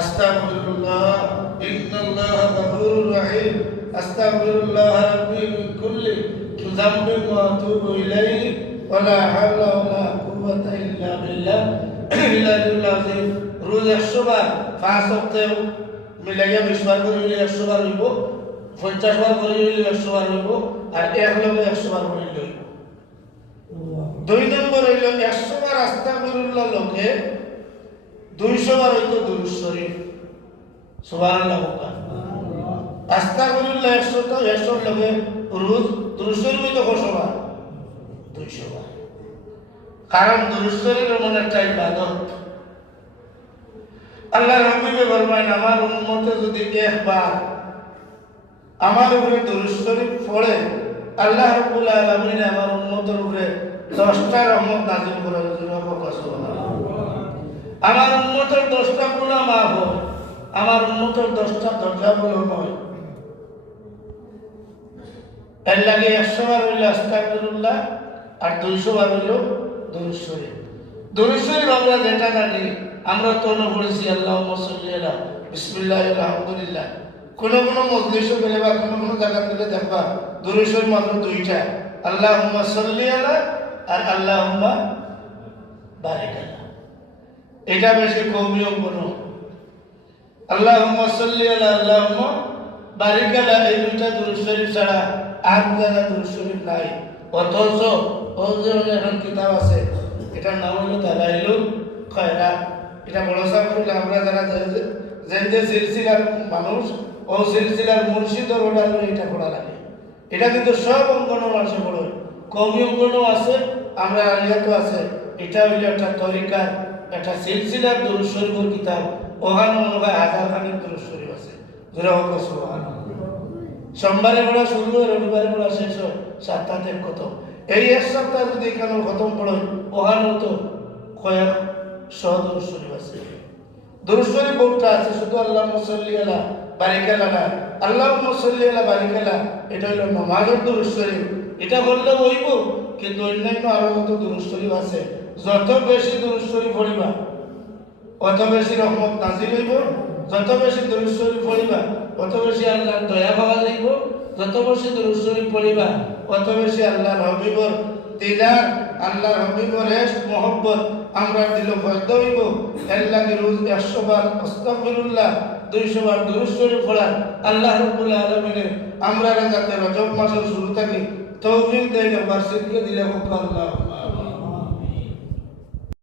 আস্তাগফিরুল্লাহ ইন্নাল্লাহা গফুরুর রহিম আস্তাগফিরুল্লাহ রাব্বি মিন কুল্লি যামবিন ওয়া আতুবু ইলাইহি ওয়া লা হাওলা ওয়া লা কুওয়াতা ইল্লা বিল্লাহ ইলাল আযীম। রোজ 100 বার 5 ওয়াক্তে মিলাইয়া 20 বার করে 100 বার হইব, 50 বার করে 100 বার হইব, আর এক লগে 100 বার করে হইব। 2 নম্বর হইল 100 বার আস্তাগফিরুল্লাহ লোকে 200 বার হইতো দুরূদ শরীফ। সুবহানাল্লাহ। আস্তাগফিরুল্লাহ 100 তো 100 লগে রোজ দুরূদ শরীফ হইতো 100 বার 200 বার। কারণ দুরূদ শরীফের মনে একটা ইবাদত। আল্লাহর হাবিবে ফরমায় আমার উম্মতে যদি একবার আমার উপরে দুরূদ শরীফ পড়ে আল্লাহ রাব্বুল আলামিন আমার উম্মতের উপরে 10টা রহমত নাযিল করার জন্য সুবহানাল্লাহ। আমার উম্মতের 10টা গুনাহ মাফ হয়, আমার উম্মতের 10টা দরজা বলো নয়। এর লাগে 100 বার হইল আস্তাগফিরুল্লাহ আর 200 বার হইল দুরূদ শরীফ। দুরূদ শরীফ আমরা যেটা জানি আমরা তো পড়েছি আল্লাহুম্মা সাল্লি আলা বিসমিল্লাহির আলহামদুলিল্লাহ। কোন মজলিসে গেলে বা কোন জায়গা গেলে দেখবা দুরূদ শরীফ মাত্র 2টা, আল্লাহুম্মা সাল্লি আলা আর আল্লাহুম্মা বারিক আলা। এটা বেশি কওমিয়ম কোন আল্লাহুম্মা সাল্লি আলা আল্লাহুম্মা বারিক আলা এই দুইটা দুরূদ শরীফ ছাড়া আর জায়গা দুরূদ শরীফ নাই। অথচ ওদের এখন কিতাব আছে, এটার নাম হলো দালাইলুল খায়রাত। এটা বড় সাহেব আমরা যারা যে সিলসিলার মানুষ ও সিলসিলার মুর্শিদর ওটার এটা পড়া লাগে। এটা কিন্তু সব অঙ্গনও মানুষে পড়ে, কমি অঙ্গনও আছে, আমরা আলিয়াতও আছে। এটা হইল একটা তরিকার একটা সিলসিলার দুরূদ শরীফের কিতাব। ওখানে মনে হয় 1000 খানিক দুরূদ শরীফ আছে। জোরে হোক সুবহানাল্লাহ। সোমবারে পড়া শুরু হয়, রবিবারে পড়া শেষ হয়, সপ্তাহে কত। এই এক সপ্তাহ যদি এখানে খতম পড়ে ওখানেও তো কয়েক দুরূদ শরীফ আছে। দুরূদ শরীফ বহুটা আছে, শুধু আল্লাহুম্মা সাল্লি আলা বারিক আলা না, আল্লাহুম্মা সাল্লি আলা বারিক আলা এটা হলো নামাজের দুরূদ শরীফ। এটা বললে হইব, কিন্তু অন্যান্য আরো যত দুরূদ শরীফ আছে, যত বেশি দুরূদ শরীফ পড়িবা অত বেশি রহমত নাজিল হইব, যত বেশি দুরূদ শরীফ পড়িবা অত বেশি আল্লাহর দয়া পাওয়া যাইব, যত বেশি দুরূদ শরীফ পড়িবা অত বেশি আল্লাহর হাবিবর দিদার, আল্লাহর হাবিবর ইশক মোহব্বত আমরা দিল ফয়দা হইব। এর লাগে রোজ 100 বার আস্তাগফিরুল্লাহ 200 বার দুরূদ শরীফ পড়া আল্লাহ রাব্বুল আলামিন আমরা যাতে রজব মাসের শুরু থেকে তৌফিক দেয়, বার্ষিককে দিলে হোক আল্লাহ।